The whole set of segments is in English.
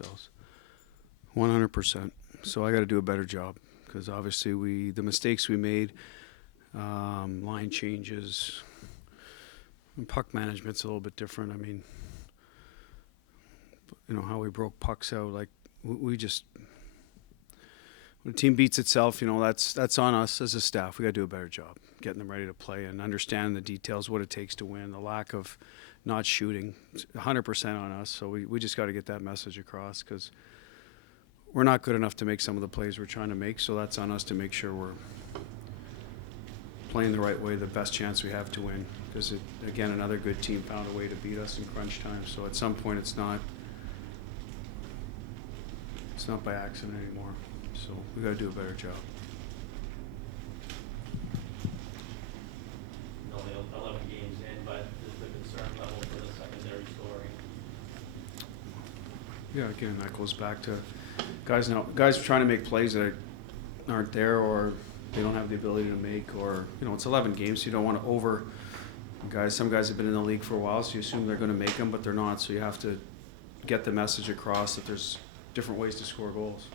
ourselves. 100%. So I got to do a better job because obviously the mistakes we made, line changes, and puck management's a little bit different. I mean, how we broke pucks out, like we just, when a team beats itself, that's on us as a staff. We got to do a better job getting them ready to play and understand the details, what it takes to win. The lack of not shooting, 100% on us. So we just got to get that message across because we're not good enough to make some of the plays we're trying to make. So that's on us to make sure we're playing the right way, the best chance we have to win. Because again, another good team found a way to beat us in crunch time. So at some point, it's not by accident anymore. So we got to do a better job. Only 11 games in, but is the concern level for the secondary scoring? Yeah, again, that goes back to guys are trying to make plays that aren't there, or they don't have the ability to make, or it's 11 games, so you don't want to over guys. Some guys have been in the league for a while, so you assume they're going to make them, but they're not. So you have to get the message across that there's different ways to score goals.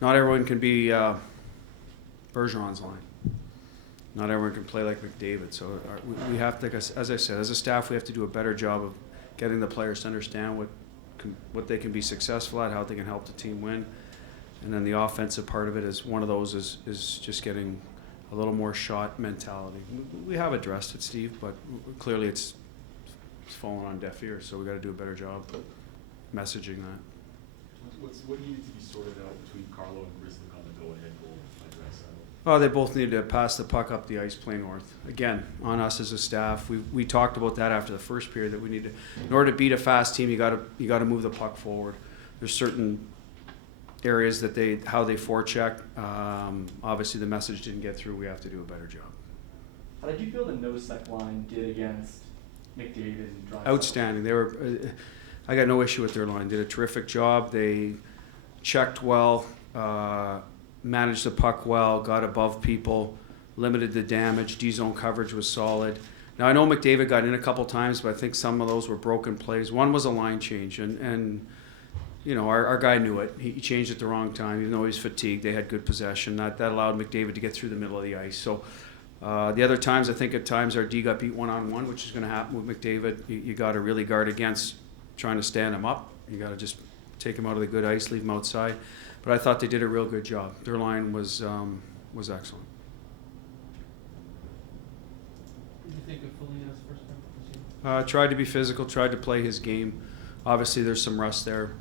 Not everyone can be Bergeron's line. Not everyone can play like McDavid. So we have to, as I said, as a staff, we have to do a better job of getting the players to understand what they can be successful at, how they can help the team win. And then the offensive part of it is one of those is just getting a little more shot mentality. We have addressed it, Steve, but clearly it's fallen on deaf ears. So we got to do a better job messaging that. What needed to be sorted out between Carlo and Grizzly on the go-ahead goal by Draisaitl? Well, they both needed to pass the puck up the ice, play north. Again, on us as a staff, we talked about that after the first period, that we need to, in order to beat a fast team, you got to move the puck forward. There's certain areas that how they forecheck. Obviously, the message didn't get through. We have to do a better job. How did you feel the no-sec line did against McDavid and Draisaitl? Outstanding. They were. I got no issue with their line. Did a terrific job. They checked well, managed the puck well, got above people, limited the damage. D-zone coverage was solid. Now, I know McDavid got in a couple times, but I think some of those were broken plays. One was a line change, and our guy knew it. He changed at the wrong time, even though he was fatigued. They had good possession. That allowed McDavid to get through the middle of the ice. So the other times, I think at times our D got beat one-on-one, which is going to happen with McDavid. You got to really guard against trying to stand him up. You got to just take him out of the good ice, leave him outside. But I thought they did a real good job. Their line was excellent. What did you think of Foligno's first time? Tried to be physical, tried to play his game. Obviously, there's some rust there,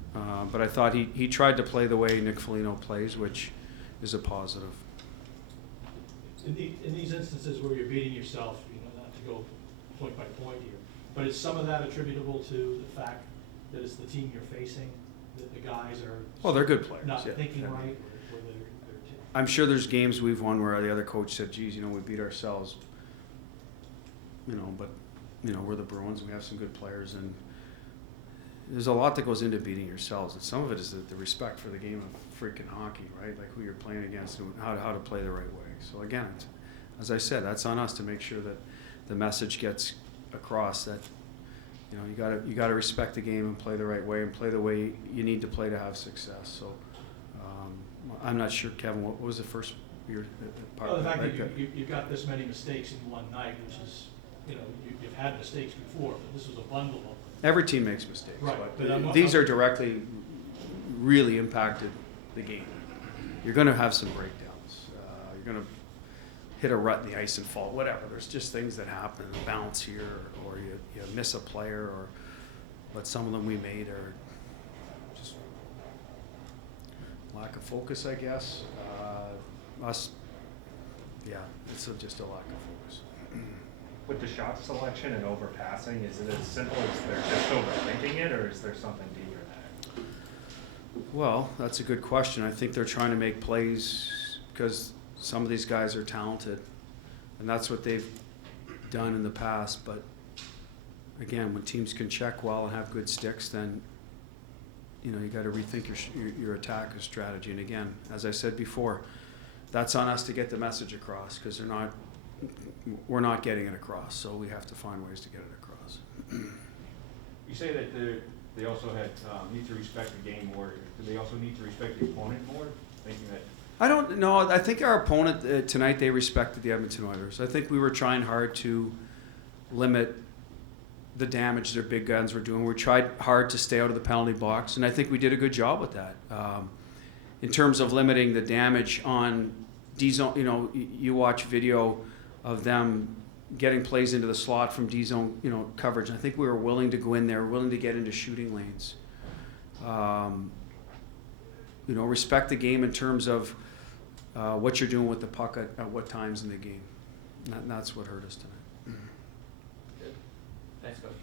but I thought he tried to play the way Nick Foligno plays, which is a positive. In these instances where you're beating yourself, not to go point by point here, but is some of that attributable to the fact that it's the team you're facing, that the guys are they're good players. Not yeah. thinking yeah. right, or they're I'm sure there's games we've won where the other coach said, geez, we beat ourselves. But we're the Bruins and we have some good players, and there's a lot that goes into beating yourselves. And some of it is the respect for the game of freaking hockey, right? Like who you're playing against and how to play the right way. So again, as I said, that's on us to make sure that the message gets across that you got to respect the game and play the right way and play the way you need to play to have success. So I'm not sure, Kevin, what was the first year part well, of the that? fact that you've got this many mistakes in one night, which is you've had mistakes before, but this was a bundle of them. Every team makes mistakes, right, but these are directly really impacted the game. You're going to have some breakdowns. You're going to hit a rut in the ice and fall, whatever. There's just things that happen, a bounce here, or you miss a player, but some of them we made are just lack of focus, I guess. It's just a lack of focus. With the shot selection and overpassing, is it as simple as they're just overthinking it, or is there something deeper there? Well, that's a good question. I think they're trying to make plays because some of these guys are talented, and that's what they've done in the past. But again, when teams can check well and have good sticks, then you got to rethink your attack strategy. And again, as I said before, that's on us to get the message across because we're not getting it across. So we have to find ways to get it across. You say that they also had, need to respect the game more. Do they also need to respect the opponent more? Thinking that, I don't know. I think our opponent tonight, they respected the Edmonton Oilers. I think we were trying hard to limit the damage their big guns were doing. We tried hard to stay out of the penalty box, and I think we did a good job with that. In terms of limiting the damage on D-zone, you know, you watch video of them getting plays into the slot from D-zone, you know, coverage. I think we were willing to go in there, willing to get into shooting lanes. You know, respect the game in terms of what you're doing with the puck at what times in the game. And that's what hurt us tonight. Good. Thanks, Coach.